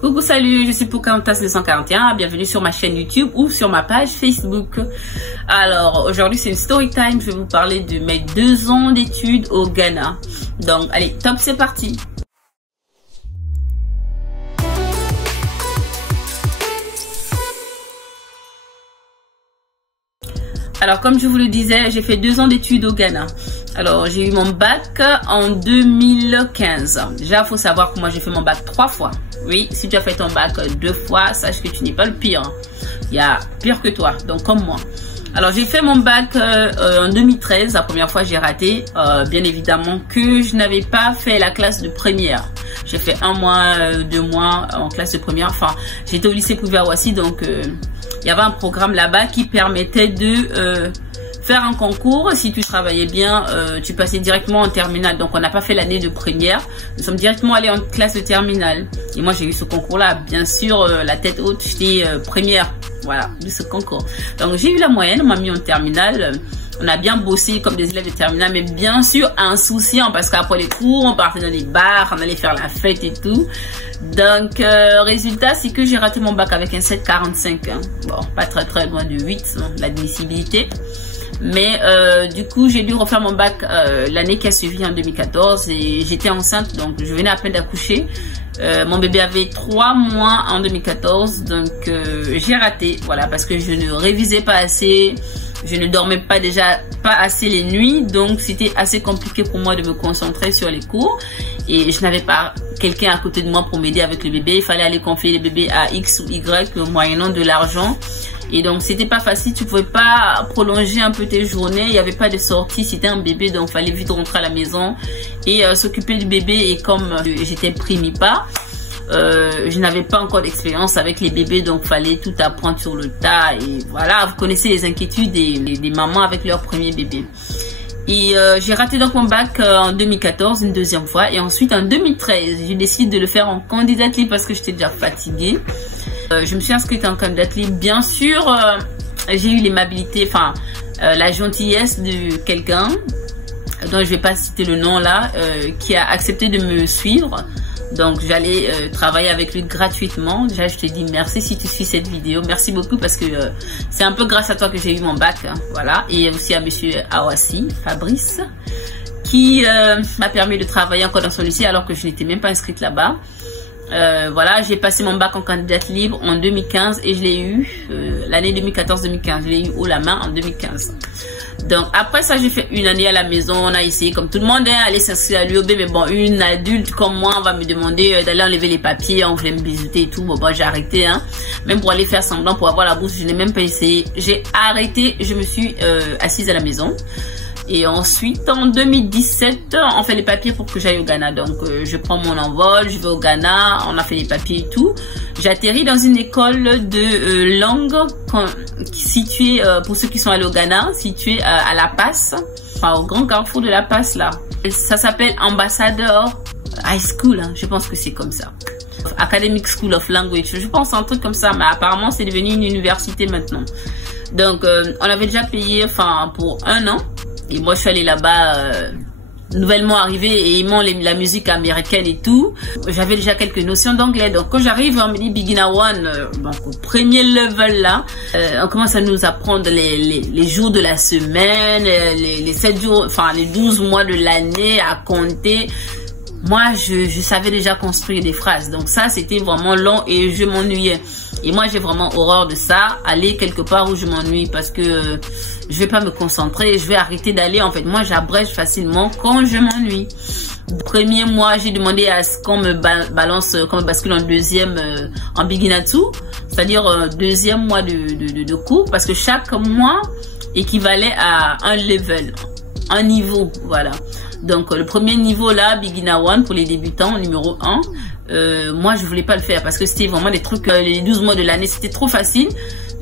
Coucou, salut, je suis Pocahontas 241, bienvenue sur ma chaîne YouTube ou sur ma page Facebook. Alors, aujourd'hui c'est une story time, je vais vous parler de mes 2 ans d'études au Ghana. Donc, allez, top, c'est parti. Alors, comme je vous le disais, j'ai fait 2 ans d'études au Ghana. Alors, j'ai eu mon bac en 2015. Déjà, il faut savoir que moi, j'ai fait mon bac 3 fois. Oui, si tu as fait ton bac 2 fois, sache que tu n'es pas le pire. Il y a pire que toi, donc comme moi. Alors, j'ai fait mon bac en 2013. La première fois, j'ai raté. Bien évidemment que je n'avais pas fait la classe de première. J'ai fait 1 mois, 2 mois en classe de première. Enfin, j'étais au lycée privé à Ouassi, donc il y avait un programme là-bas qui permettait de faire un concours. Si tu travaillais bien, tu passais directement en terminale. Donc, on n'a pas fait l'année de première. Nous sommes directement allés en classe de terminale. Et moi, j'ai eu ce concours-là. Bien sûr, la tête haute, j'étais première. Voilà, de ce concours. Donc, j'ai eu la moyenne. On m'a mis en terminale. On a bien bossé comme des élèves de terminale, mais bien sûr insouciant parce qu'après les cours, on partait dans les bars, on allait faire la fête et tout. Donc, résultat, c'est que j'ai raté mon bac avec un 7,45. Hein. Bon, pas très loin de 8, l'admissibilité. Mais du coup, j'ai dû refaire mon bac l'année qui a suivi en 2014 et j'étais enceinte, donc je venais à peine d'accoucher. Mon bébé avait 3 mois en 2014, donc j'ai raté, voilà, parce que je ne révisais pas assez. Je ne dormais pas assez les nuits, donc c'était assez compliqué pour moi de me concentrer sur les cours. Et je n'avais pas quelqu'un à côté de moi pour m'aider avec le bébé. Il fallait aller confier le bébé à X ou Y moyennant de l'argent. Et donc c'était pas facile, tu pouvais pas prolonger un peu tes journées, il n'y avait pas de sortie, c'était un bébé, donc il fallait vite rentrer à la maison et s'occuper du bébé. Et comme j'étais primipa, je n'avais pas encore d'expérience avec les bébés, donc fallait tout apprendre sur le tas. Et voilà, vous connaissez les inquiétudes des mamans avec leur premier bébé. Et j'ai raté donc mon bac en 2014 une 2e fois, et ensuite en 2013 j'ai décidé de le faire en candidate libre parce que j'étais déjà fatiguée. Je me suis inscrite en candidate libre. Bien sûr, j'ai eu l'aimabilité, enfin la gentillesse de quelqu'un dont je vais pas citer le nom là, qui a accepté de me suivre. Donc j'allais travailler avec lui gratuitement. Déjà je te dis merci si tu suis cette vidéo, merci beaucoup parce que c'est un peu grâce à toi que j'ai eu mon bac, hein, voilà. Et aussi à monsieur Awassi, Fabrice, qui m'a permis de travailler encore dans son lycée alors que je n'étais même pas inscrite là-bas. Voilà, j'ai passé mon bac en candidate libre en 2015 et je l'ai eu l'année 2014-2015, je l'ai eu haut la main en 2015. Donc après ça, j'ai fait une année à la maison. On a essayé comme tout le monde aller s'inscrire à l'UOB, mais bon, une adulte comme moi, on va me demander d'aller enlever les papiers, on voulait me bisouter et tout. Bon, j'ai arrêté, hein. Même pour aller faire semblant pour avoir la bourse, je n'ai même pas essayé. J'ai arrêté, je me suis assise à la maison. Et ensuite, en 2017, on fait les papiers pour que j'aille au Ghana. Donc, je prends mon envol, je vais au Ghana, on a fait les papiers et tout. J'atterris dans une école de langue située, pour ceux qui sont allés au Ghana, située à La Passe, enfin au grand carrefour de La Passe là. Ça s'appelle Ambassador High School, hein, je pense que c'est comme ça. Academic School of Language, je pense un truc comme ça, mais apparemment c'est devenu une université maintenant. Donc, on avait déjà payé, enfin pour 1 an. Et moi, je suis allée là-bas, nouvellement arrivée et aimant la musique américaine et tout. J'avais déjà quelques notions d'anglais. Donc, quand j'arrive, on me dit Beginner One, donc au premier level là, on commence à nous apprendre les jours de la semaine, les 7 jours, enfin les 12 mois de l'année à compter. Moi, je savais déjà construire des phrases. Donc ça, c'était vraiment long et je m'ennuyais. Et moi, j'ai vraiment horreur de ça. Aller quelque part où je m'ennuie parce que je vais pas me concentrer. Je vais arrêter d'aller. En fait, moi, j'abrège facilement quand je m'ennuie. Premier mois, j'ai demandé à ce qu'on me balance, qu'on me bascule en 2e, en Beginatsu. C'est-à-dire 2e mois de cours. Parce que chaque mois équivalait à un level, un niveau, voilà. Donc le premier niveau là, Beginner One pour les débutants, numéro 1, moi je voulais pas le faire parce que c'était vraiment des trucs, les 12 mois de l'année c'était trop facile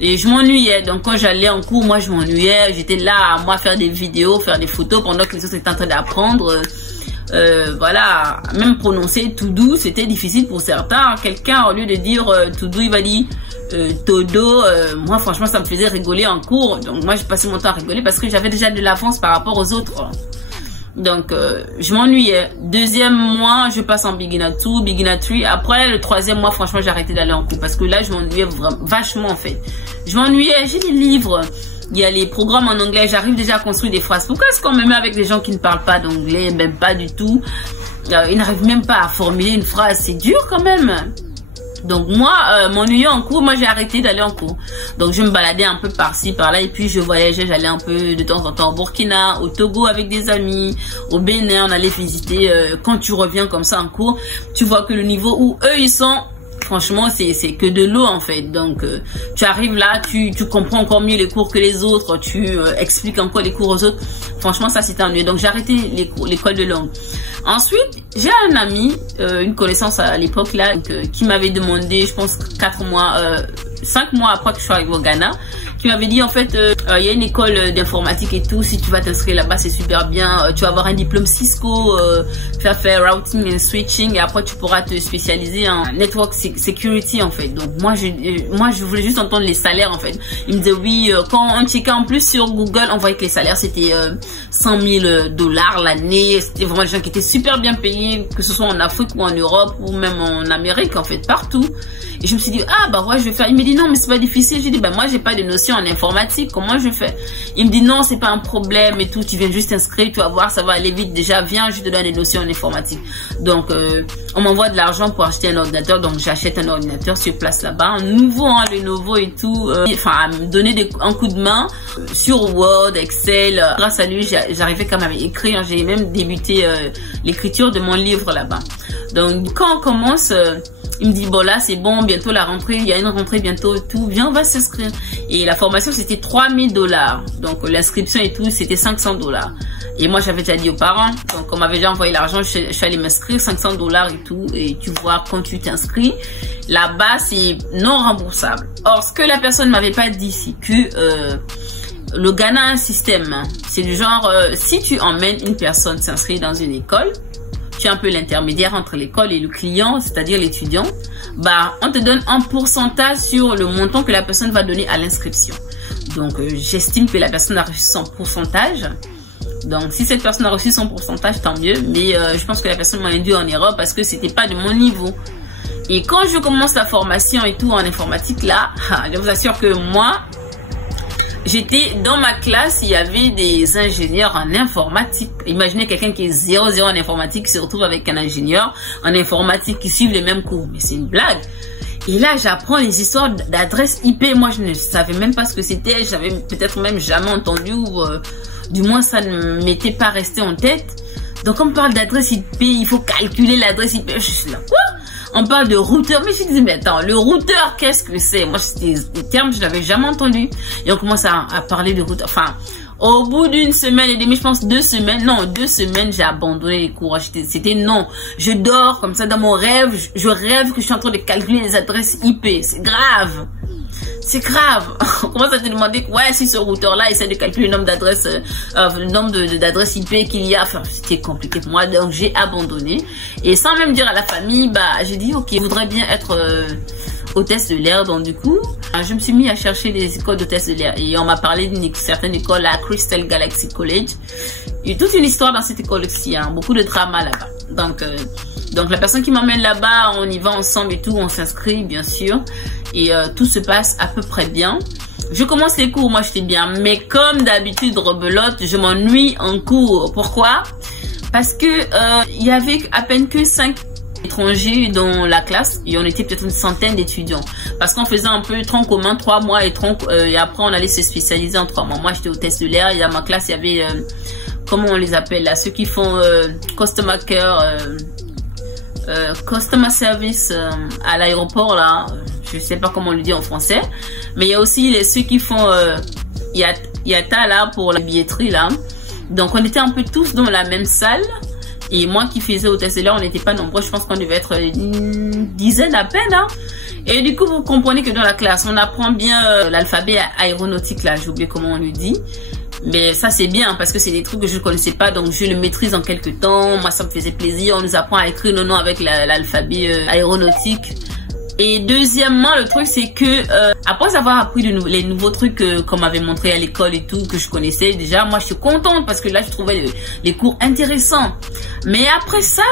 et je m'ennuyais. Donc quand j'allais en cours, moi je m'ennuyais, j'étais là à moi faire des vidéos, faire des photos pendant que les autres étaient en train d'apprendre. Voilà, même prononcer tout doux c'était difficile pour certains. Quelqu'un au lieu de dire tout doux, il va dire todo. Moi franchement ça me faisait rigoler en cours, donc moi j'ai passé mon temps à rigoler parce que j'avais déjà de l'avance par rapport aux autres. Donc, je m'ennuyais. Deuxième mois, je passe en beginner 2, beginner 3. Après, le troisième mois, franchement, j'ai arrêté d'aller en cours parce que là, je m'ennuyais vachement, en fait. Je m'ennuyais, j'ai des livres. Il y a les programmes en anglais, j'arrive déjà à construire des phrases. Pourquoi est-ce qu'on me met avec des gens qui ne parlent pas d'anglais, même pas du tout? Ils n'arrivent même pas à formuler une phrase, c'est dur quand même. Donc moi, m'ennuyant en cours, moi j'ai arrêté d'aller en cours. Donc je me baladais un peu par-ci, par-là, et puis je voyageais, j'allais un peu de temps en temps au Burkina, au Togo avec des amis, au Bénin, on allait visiter. Quand tu reviens comme ça en cours, tu vois que le niveau où eux ils sont, franchement, c'est que de l'eau en fait. Donc, tu arrives là, tu comprends encore mieux les cours que les autres, tu expliques encore les cours aux autres. Franchement, ça c'était ennuyeux. Donc, j'ai arrêté l'école de langue. Ensuite, j'ai un ami, une connaissance à l'époque là, qui m'avait demandé, je pense 5 mois après que je sois arrivée au Ghana, qui m'avait dit en fait, il y a une école d'informatique et tout, si tu vas t'inscrire là-bas, c'est super bien, tu vas avoir un diplôme Cisco, tu vas faire routing and switching et après tu pourras te spécialiser en network security en fait. Donc moi je voulais juste entendre les salaires en fait. Il me disait oui, quand on checkait en plus sur Google, on voyait que les salaires c'était 100 000 $ l'année, c'était vraiment des gens qui étaient super bien payés, que ce soit en Afrique ou en Europe ou même en Amérique en fait, partout. Et je me suis dit, ah bah ouais, je vais faire. Il me dit non, mais c'est pas difficile. J'ai dit, bah moi j'ai pas de notion en informatique, comment je fais? Il me dit non, c'est pas un problème et tout, tu viens juste t'inscrire, tu vas voir, ça va aller vite. Déjà, viens, je te donne des notions en informatique. Donc, on m'envoie de l'argent pour acheter un ordinateur, donc j'achète un ordinateur sur place là-bas, un nouveau, hein, le nouveau et tout. Enfin, à me donner un coup de main sur Word, Excel. Grâce à lui, j'arrivais quand même à écrire. J'ai même débuté l'écriture de mon livre là-bas. Donc, quand on commence... il me dit, bon là c'est bon, bientôt la rentrée, il y a une rentrée bientôt, tout, viens on va s'inscrire. Et la formation c'était 3 000 $. Donc l'inscription et tout c'était 500 $. Et moi j'avais déjà dit aux parents, donc on m'avait déjà envoyé l'argent, je suis allée m'inscrire, 500 $ et tout. Et tu vois, quand tu t'inscris, là-bas c'est non remboursable. Or ce que la personne m'avait pas dit, c'est que le Ghana a un système, c'est du genre, si tu emmènes une personne s'inscrire dans une école, tu es un peu l'intermédiaire entre l'école et le client, c'est-à-dire l'étudiant, bah, on te donne un pourcentage sur le montant que la personne va donner à l'inscription. Donc, j'estime que la personne a reçu son pourcentage. Donc, si cette personne a reçu son pourcentage, tant mieux. Mais je pense que la personne m'a induit en erreur parce que c'était pas de mon niveau. Et quand je commence la formation et tout en informatique, là, je vous assure que moi, j'étais dans ma classe, il y avait des ingénieurs en informatique. Imaginez quelqu'un qui est 0,0 en informatique, qui se retrouve avec un ingénieur en informatique qui suivent les mêmes cours. Mais c'est une blague. Et là, j'apprends les histoires d'adresses IP. Moi, je ne savais même pas ce que c'était. J'avais peut-être même jamais entendu ou du moins ça ne m'était pas resté en tête. Donc, on me parle d'adresse IP, il faut calculer l'adresse IP. Je suis là, quoi? On parle de routeur, mais je disais, mais attends, le routeur, qu'est-ce que c'est? Moi, c'était des termes que je n'avais jamais entendus. Et on commence à parler de routeur. Enfin, au bout d'une semaine et demie, je pense 2 semaines, non, 2 semaines, j'ai abandonné les cours. C'était non. Je dors comme ça dans mon rêve. Je rêve que je suis en train de calculer les adresses IP. C'est grave. C'est grave. On commence à te demander, ouais, si ce routeur-là essaie de calculer le nombre d'adresses, le nombre d'adresses IP qu'il y a. Enfin, c'était compliqué pour moi, donc j'ai abandonné. Et sans même dire à la famille, bah, j'ai dit, ok, je voudrais bien être hôtesse de l'air. Donc du coup, je me suis mis à chercher les écoles d'hôtesse de l'air. Et on m'a parlé d'une certaine école, la Crystal Galaxy College. Il y a toute une histoire dans cette école aussi, hein, beaucoup de drama là-bas. Donc la personne qui m'emmène là-bas, on y va ensemble et tout, on s'inscrit bien sûr. Et tout se passe à peu près bien. Je commence les cours, moi j'étais bien. Mais comme d'habitude, rebelote, je m'ennuie en cours. Pourquoi? Parce que il y avait à peine que 5 étrangers dans la classe. Et on était peut-être une centaine d'étudiants. Parce qu'on faisait un peu tronc commun, 3 mois et et après on allait se spécialiser en 3 mois. Moi j'étais hôtesse de l'air. Et dans ma classe, il y avait, comment on les appelle là, ceux qui font customer care, customer service à l'aéroport là. Je sais pas comment on le dit en français, mais il y a aussi ceux qui font Yata là pour la billetterie là. Donc on était un peu tous dans la même salle et moi qui faisais hôtesse de l'air, on n'était pas nombreux, je pense qu'on devait être une dizaine à peine hein. Et du coup vous comprenez que dans la classe on apprend bien l'alphabet aéronautique là, j'ai oublié comment on le dit. Mais ça c'est bien parce que c'est des trucs que je ne connaissais pas, donc je le maîtrise en quelques temps. Moi ça me faisait plaisir, on nous apprend à écrire nos noms avec l'alphabet aéronautique. Et deuxièmement, le truc c'est que après avoir appris les nouveaux trucs qu'on m'avait montré à l'école et tout, que je connaissais déjà, moi je suis contente parce que là je trouvais les cours intéressants. Mais après ça,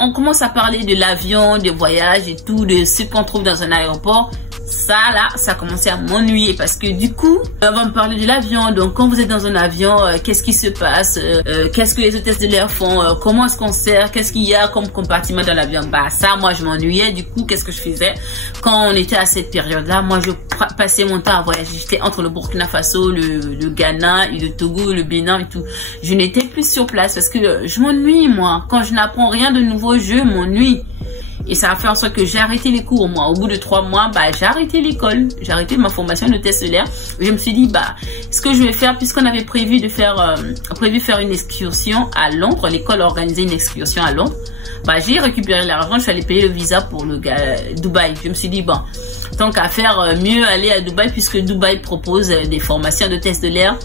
on commence à parler de l'avion, des voyages et tout, de ce qu'on trouve dans un aéroport. Ça là, ça a commencé à m'ennuyer parce que du coup, on va me parler de l'avion. Donc quand vous êtes dans un avion, qu'est-ce qui se passe, qu'est-ce que les hôtesses de l'air font, comment est-ce qu'on sert, qu'est-ce qu'il y a comme compartiment dans l'avion. Bah ça, moi je m'ennuyais. Du coup, qu'est-ce que je faisais quand on était à cette période-là? Moi je passais mon temps à voyager. J'étais entre le Burkina Faso, le Ghana, et le Togo, le Bénin et tout. Je n'étais plus sur place parce que je m'ennuie moi. Quand je n'apprends rien de nouveau, je m'ennuie. Et ça a fait en sorte que j'ai arrêté les cours, moi. Au bout de 3 mois, bah, j'ai arrêté l'école. J'ai arrêté ma formation de test solaire. Je me suis dit, bah, ce que je vais faire, puisqu'on avait prévu de faire, faire une excursion à Londres. L'école a organisé une excursion à Londres. Bah, j'ai récupéré l'argent. Je suis allée payer le visa pour Dubaï. Je me suis dit, bon, tant qu'à faire, mieux aller à Dubaï, puisque Dubaï propose des formations de test de l'air.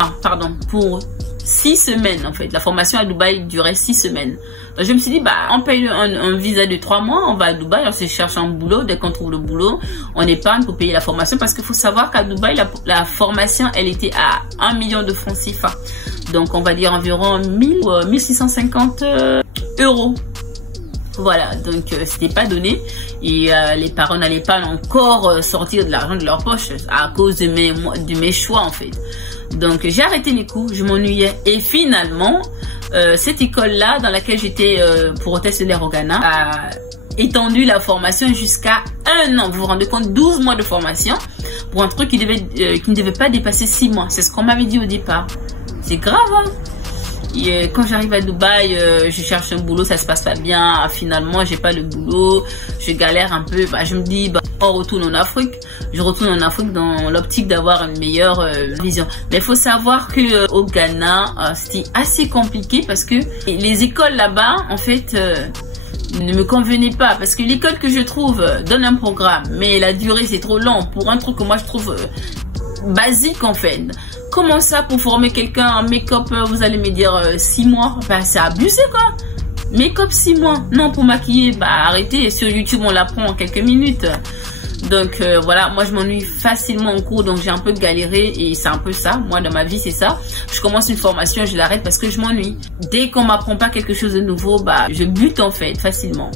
Ah, pardon, pour 6 semaines en fait. La formation à Dubaï durait 6 semaines. Donc, je me suis dit, bah, on paye un visa de 3 mois, on va à Dubaï, on se cherche un boulot. Dès qu'on trouve le boulot, on épargne pour payer la formation. Parce qu'il faut savoir qu'à Dubaï, la formation, elle était à 1 million de francs CFA. Donc, on va dire environ 1650 euros. Voilà, donc c'était pas donné et les parents n'allaient pas encore sortir de l'argent de leur poche à cause de mes choix en fait. Donc j'ai arrêté les cours, je m'ennuyais et finalement cette école là dans laquelle j'étais pour hôtesse de l'air au Ghana a étendu la formation jusqu'à 1 an. Vous vous rendez compte, 12 mois de formation pour un truc qui ne devait pas dépasser 6 mois. C'est ce qu'on m'avait dit au départ. C'est grave hein. Et quand j'arrive à Dubaï, je cherche un boulot, ça se passe pas bien. Finalement, j'ai pas le boulot, je galère un peu. Bah, je me dis, bah, on retourne en Afrique. Je retourne en Afrique dans l'optique d'avoir une meilleure vision. Mais il faut savoir que au Ghana, c'était assez compliqué parce que les écoles là-bas, en fait, ne me convenaient pas parce que l'école que je trouve donne un programme, mais la durée c'est trop long pour un truc que moi je trouve basique en fait. Comment ça pour former quelqu'un en make-up, vous allez me dire 6 mois? Bah, c'est abusé quoi. Make-up 6 mois. Non, pour maquiller, bah arrêtez. Sur YouTube, on l'apprend en quelques minutes. Donc voilà, moi je m'ennuie facilement en cours, donc j'ai un peu galéré et c'est un peu ça. Moi dans ma vie c'est ça. Je commence une formation, je l'arrête parce que je m'ennuie. Dès qu'on m'apprend pas quelque chose de nouveau, bah je bute en fait facilement.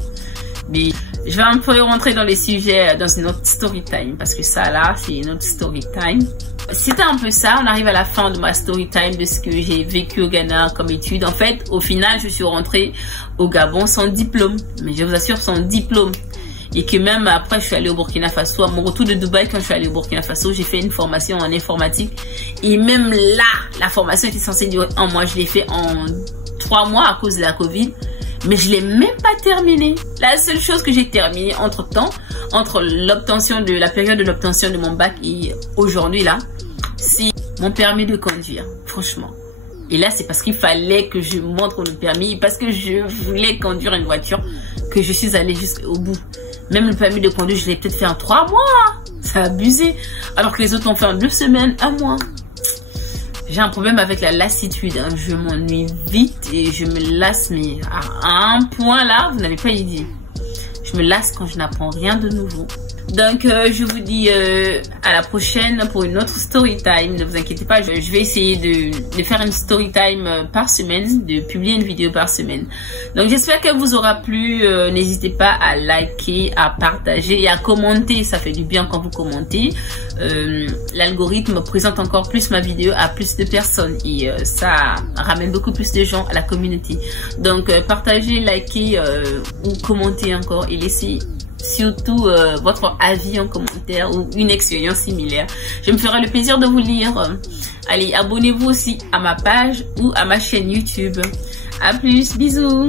Mais je vais un peu rentrer dans les sujets dans une autre story time parce que ça là c'est une autre story time. C'était un peu ça, on arrive à la fin de ma story time de ce que j'ai vécu au Ghana comme étude. En fait, au final, je suis rentrée au Gabon sans diplôme. Mais je vous assure, sans diplôme. Et que même après, je suis allée au Burkina Faso. À mon retour de Dubaï, quand je suis allée au Burkina Faso, j'ai fait une formation en informatique. Et même là, la formation était censée durer 1 mois. Je l'ai fait en 3 mois à cause de la Covid. Mais je l'ai même pas terminé. La seule chose que j'ai terminée entre temps, entre l'obtention de la période de l'obtention de mon bac et aujourd'hui là, c'est mon permis de conduire, franchement. Et là, c'est parce qu'il fallait que je montre le permis, parce que je voulais conduire une voiture, que je suis allée jusqu'au bout. Même le permis de conduire, je l'ai peut-être fait en 3 mois. C'est abusé. Alors que les autres ont fait en 2 semaines, 1 mois. J'ai un problème avec la lassitude. Hein. Je m'ennuie vite et je me lasse, mais à un point là, vous n'avez pas idée. Je me lasse quand je n'apprends rien de nouveau. Donc, je vous dis à la prochaine pour une autre story time. Ne vous inquiétez pas, je vais essayer de faire une story time par semaine, de publier une vidéo par semaine. Donc, j'espère qu'elle vous aura plu. N'hésitez pas à liker, à partager et à commenter. Ça fait du bien quand vous commentez. L'algorithme présente encore plus ma vidéo à plus de personnes et ça ramène beaucoup plus de gens à la communauté. Donc, partagez, likez ou commentez encore et laissez surtout votre avis en commentaire ou une expérience similaire. Je me ferai le plaisir de vous lire. Allez, abonnez-vous aussi à ma page ou à ma chaîne YouTube. À plus, bisous.